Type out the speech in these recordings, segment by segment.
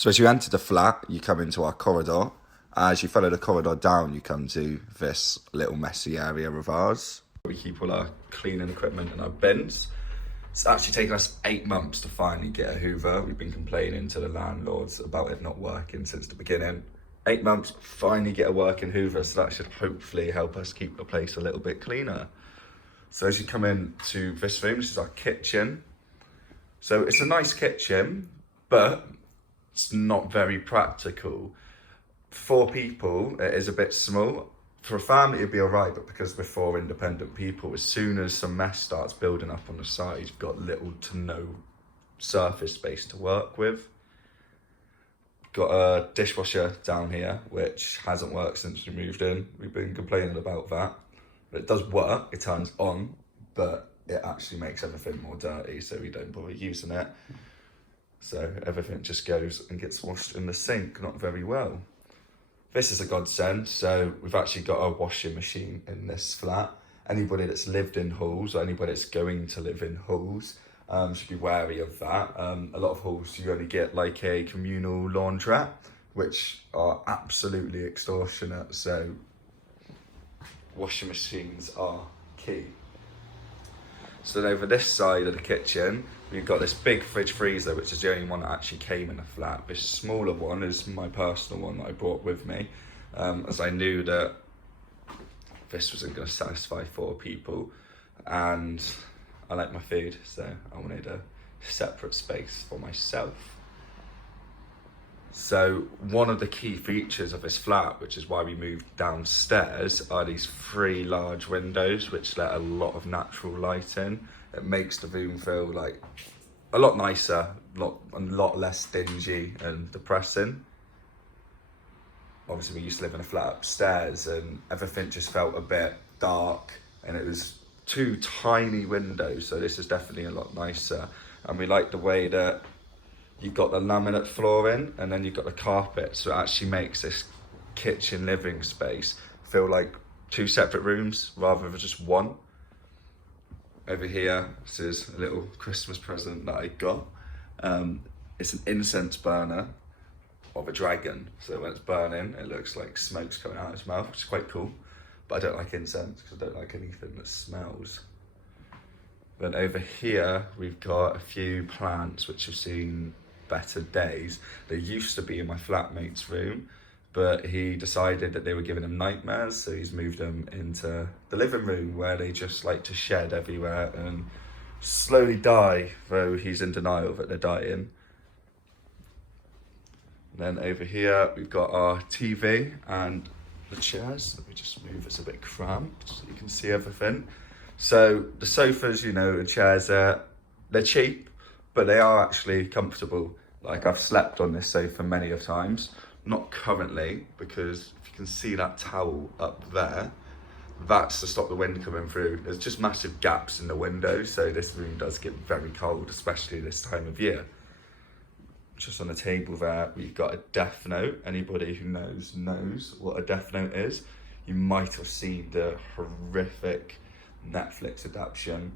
So as you enter the flat, you come into our corridor. As you follow the corridor down, you come to this little messy area of ours. We keep all our cleaning equipment in our bins. It's actually taken us 8 months to finally get a Hoover. We've been complaining to the landlords about it not working since the beginning. 8 months, finally get a working Hoover, so that should hopefully help us keep the place a little bit cleaner. So as you come into this room, this is our kitchen. So it's a nice kitchen, but it's not very practical. For 4 people, it is a bit small. For a family, it'd be all right, but because we're 4 independent people, as soon as some mess starts building up on the side, you've got little to no surface space to work with. Got a dishwasher down here, which hasn't worked since we moved in. We've been complaining about that. But it does work, it turns on, but it actually makes everything more dirty, so we don't bother using it. So everything just goes and gets washed in the sink, not very well. This is a godsend, so we've actually got a washing machine in this flat. Anybody that's lived in halls, or anybody that's going to live in halls, should be wary of that. A lot of halls, you only get like a communal laundrette, which are absolutely extortionate, so washing machines are key. So then over this side of the kitchen, we've got this big fridge freezer, which is the only one that actually came in the flat. This smaller one is my personal one that I brought with me, as I knew that this wasn't going to satisfy 4 people, and I like my food, so I wanted a separate space for myself. So one of the key features of this flat, which is why we moved downstairs, are these 3 large windows which let a lot of natural light in. It makes the room feel like a lot nicer, a lot less dingy and depressing. Obviously we used to live in a flat upstairs and everything just felt a bit dark, and it was 2 tiny windows, so this is definitely a lot nicer. And we like the way that you've got the laminate flooring and then you've got the carpet, so it actually makes this kitchen living space feel like 2 separate rooms rather than just one. Over here, this is a little Christmas present that I got. It's an incense burner of a dragon, so when it's burning it looks like smoke's coming out of its mouth, which is quite cool. But I don't like incense because I don't like anything that smells. Then over here we've got a few plants which have seen better days. They used to be in my flatmate's room, but he decided that they were giving him nightmares, so he's moved them into the living room where they just like to shed everywhere and slowly die, though he's in denial that they're dying. And then over here we've got our TV and the chairs. Let me just move, it's a bit cramped so you can see everything. So the sofas, you know, and chairs, they're cheap, but they are actually comfortable. Like I've slept on this sofa many of times, not currently, because if you can see that towel up there, that's to stop the wind coming through. There's just massive gaps in the windows, so this room does get very cold, especially this time of year. Just on the table there, we've got a Death Note. Anybody who knows what a Death Note is. You might have seen the horrific Netflix adaptation.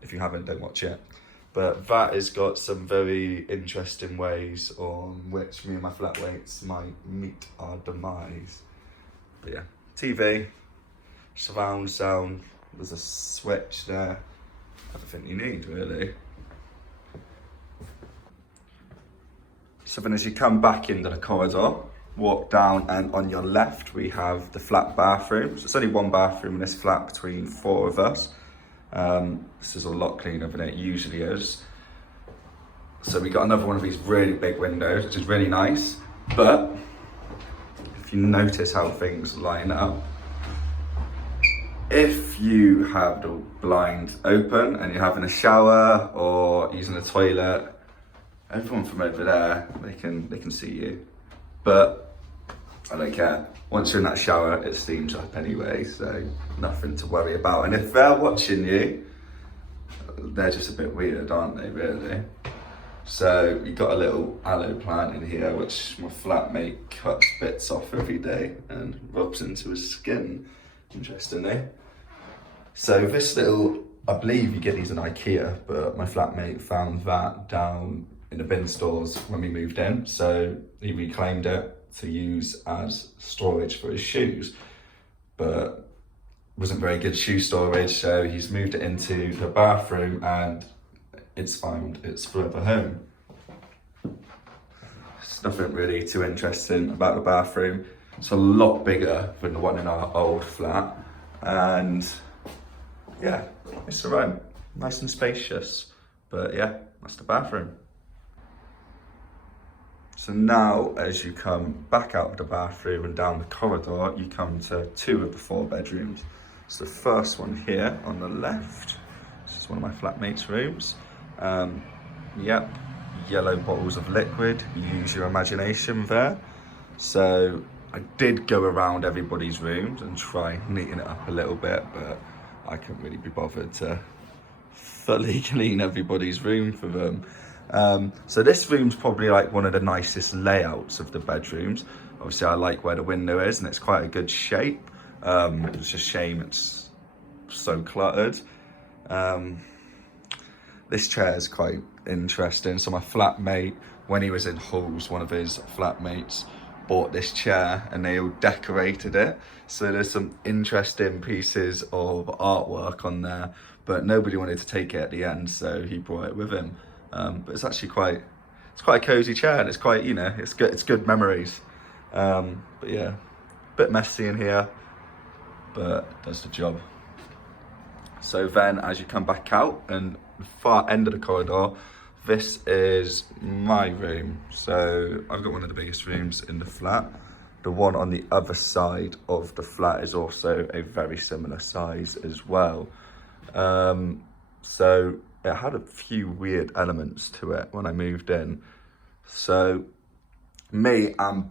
If you haven't, don't watch it. But that has got some very interesting ways on which me and my flatmates might meet our demise. But yeah, TV, surround sound, there's a switch there, everything you need really. So then as you come back into the corridor, walk down, and on your left we have the flat bathroom. So it's only 1 bathroom in this flat between 4 of us. This is a lot cleaner than it usually is. So we got another one of these really big windows, which is really nice. But if you notice how things line up, if you have the blind open and you're having a shower or using the toilet, everyone from over there, they can see you. But I don't care. Once you're in that shower, it steams up anyway, so nothing to worry about. And if they're watching you, they're just a bit weird, aren't they, really? So you've got a little aloe plant in here, which my flatmate cuts bits off every day and rubs into his skin, interestingly. So this little, I believe you get these in IKEA, but my flatmate found that down in the bin stores when we moved in. So he reclaimed it to use as storage for his shoes, but wasn't very good shoe storage. So he's moved it into the bathroom and it's found its forever home. There's nothing really too interesting about the bathroom. It's a lot bigger than the one in our old flat. And yeah, it's alright, nice and spacious. But yeah, that's the bathroom. So now, as you come back out of the bathroom and down the corridor, you come to 2 of the 4 bedrooms. So the first one here on the left, this is one of my flatmates' rooms. Yep, yellow bottles of liquid, use your imagination there. So I did go around everybody's rooms and try neaten it up a little bit, but I couldn't really be bothered to fully clean everybody's room for them. So this room's probably like one of the nicest layouts of the bedrooms. Obviously I like where the window is and it's quite a good shape. It's a shame it's so cluttered. This chair is quite interesting. So my flatmate, when he was in Halls, one of his flatmates bought this chair and they all decorated it. So there's some interesting pieces of artwork on there, but nobody wanted to take it at the end, so he brought it with him. But it's actually quite a cozy chair and it's quite, you know, it's good memories. But yeah, a bit messy in here, but it does the job. So then as you come back out and the far end of the corridor, this is my room. So I've got one of the biggest rooms in the flat. The one on the other side of the flat is also a very similar size as well. So it had a few weird elements to it when I moved in. So me and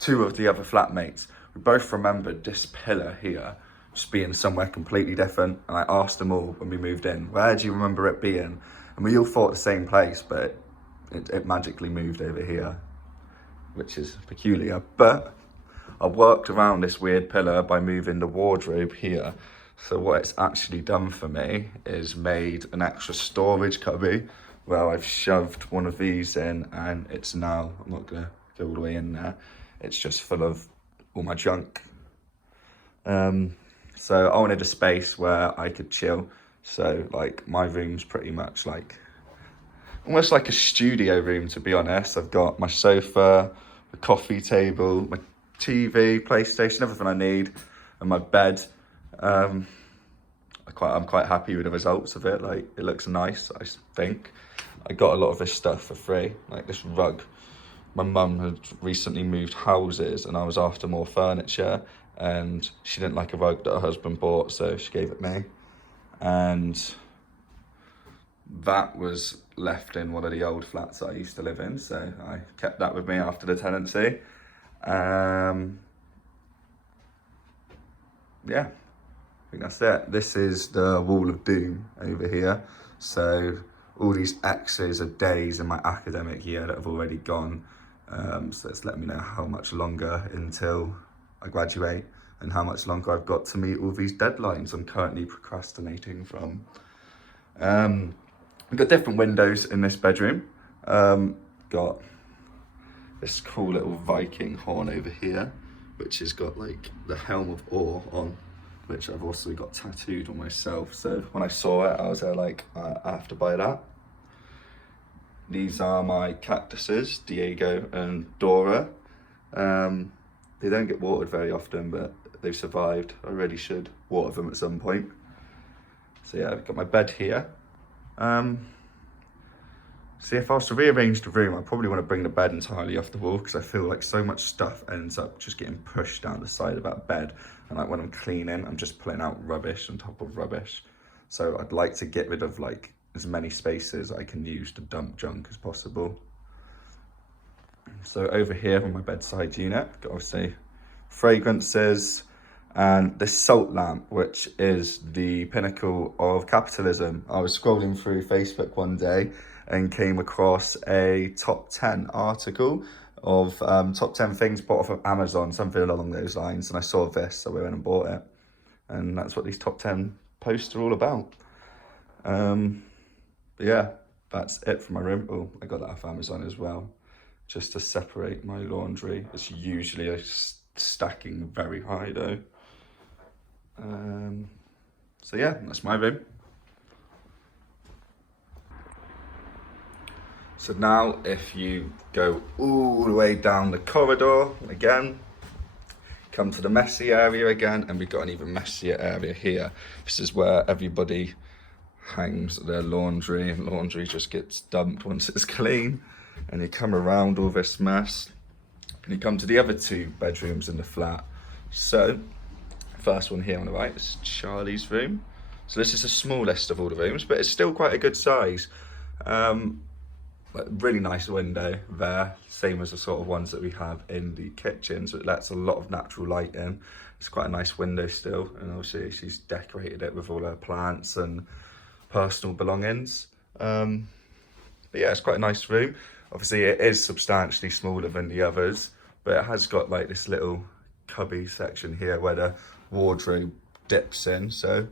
2 of the other flatmates, we both remembered this pillar here just being somewhere completely different. And I asked them all when we moved in, where do you remember it being? And we all thought the same place, but it magically moved over here, which is peculiar. But I worked around this weird pillar by moving the wardrobe here. So what it's actually done for me is made an extra storage cubby where I've shoved one of these in, and it's now, I'm not gonna go all the way in there, it's just full of all my junk. So I wanted a space where I could chill. So like my room's pretty much like, almost like a studio room, to be honest. I've got my sofa, the coffee table, my TV, PlayStation, everything I need, and my bed. I'm quite happy with the results of it. Like, it looks nice, I think. I got a lot of this stuff for free, like this rug. My mum had recently moved houses and I was after more furniture and she didn't like a rug that her husband bought, so she gave it me. And that was left in one of the old flats that I used to live in, so I kept that with me after the tenancy. Yeah, I think that's it. This is the wall of doom over here. So all these X's of days in my academic year that have already gone. So it's letting me know how much longer until I graduate and how much longer I've got to meet all these deadlines I'm currently procrastinating from. We've got different windows in this bedroom. Got this cool little Viking horn over here, which has got like the helm of Or on, which I've also got tattooed on myself. So when I saw it, I was there like, I have to buy that. These are my cactuses, Diego and Dora. They don't get watered very often, but they've survived. I really should water them at some point. So yeah, I've got my bed here. See, if I was to rearrange the room, I probably want to bring the bed entirely off the wall because I feel like so much stuff ends up just getting pushed down the side of that bed. And like when I'm cleaning, I'm just pulling out rubbish on top of rubbish. So I'd like to get rid of like as many spaces I can use to dump junk as possible. So over here on my bedside unit, got obviously fragrances and this salt lamp, which is the pinnacle of capitalism. I was scrolling through Facebook one day and came across a top 10 article of top 10 things bought off of Amazon, something along those lines. And I saw this, so we went and bought it. And that's what these top 10 posts are all about. But yeah, that's it for my room. Oh, I got that off Amazon as well, just to separate my laundry. It's usually stacking very high though. So yeah, that's my room. So now if you go all the way down the corridor again, come to the messy area again, and we've got an even messier area here. This is where everybody hangs their laundry, and laundry just gets dumped once it's clean. And you come around all this mess, and you come to the other 2 bedrooms in the flat. So, first one here on the right is Charlie's room. So this is the smallest of all the rooms, but it's still quite a good size. Really nice window there, same as the sort of ones that we have in the kitchen, so it lets a lot of natural light in. It's quite a nice window still, and obviously she's decorated it with all her plants and personal belongings. But yeah, it's quite a nice room. Obviously it is substantially smaller than the others, but it has got like this little cubby section here where the wardrobe dips in, so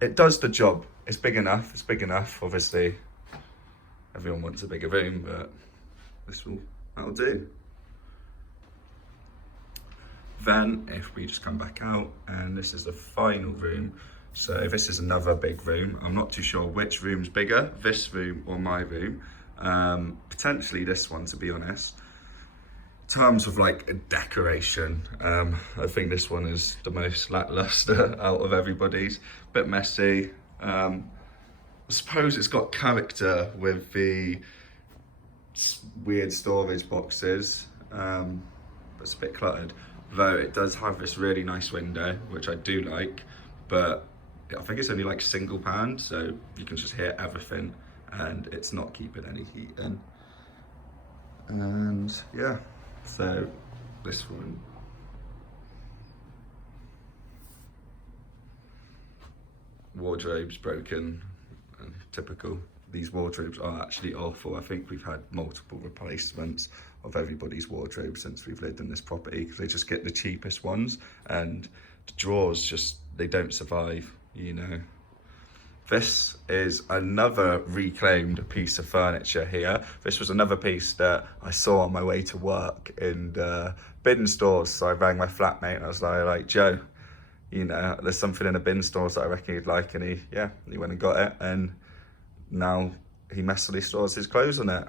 it does the job. It's big enough, obviously everyone wants a bigger room, but that'll do. Then if we just come back out, and this is the final room. So this is another big room. I'm not too sure which room's bigger, this room or my room. Potentially this one, to be honest. In terms of like a decoration, I think this one is the most lackluster out of everybody's. Bit messy. I suppose it's got character with the weird storage boxes, but it's a bit cluttered. Though it does have this really nice window, which I do like, but I think it's only like single pan, so you can just hear everything, and it's not keeping any heat in. And yeah, so this one. Wardrobe's broken. Typical. These wardrobes are actually awful. I think we've had multiple replacements of everybody's wardrobe since we've lived in this property, because they just get the cheapest ones, and the drawers just, they don't survive, you know. This is another reclaimed piece of furniture here. This was another piece that I saw on my way to work in the bin stores. So I rang my flatmate and I was like, Joe, you know, there's something in the bin stores that I reckon you'd like, and he went and got it, and now he messily stores his clothes on it.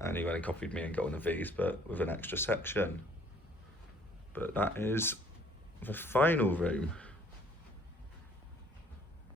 And he went and copied me and got one of these, but with an extra section. But that is the final room.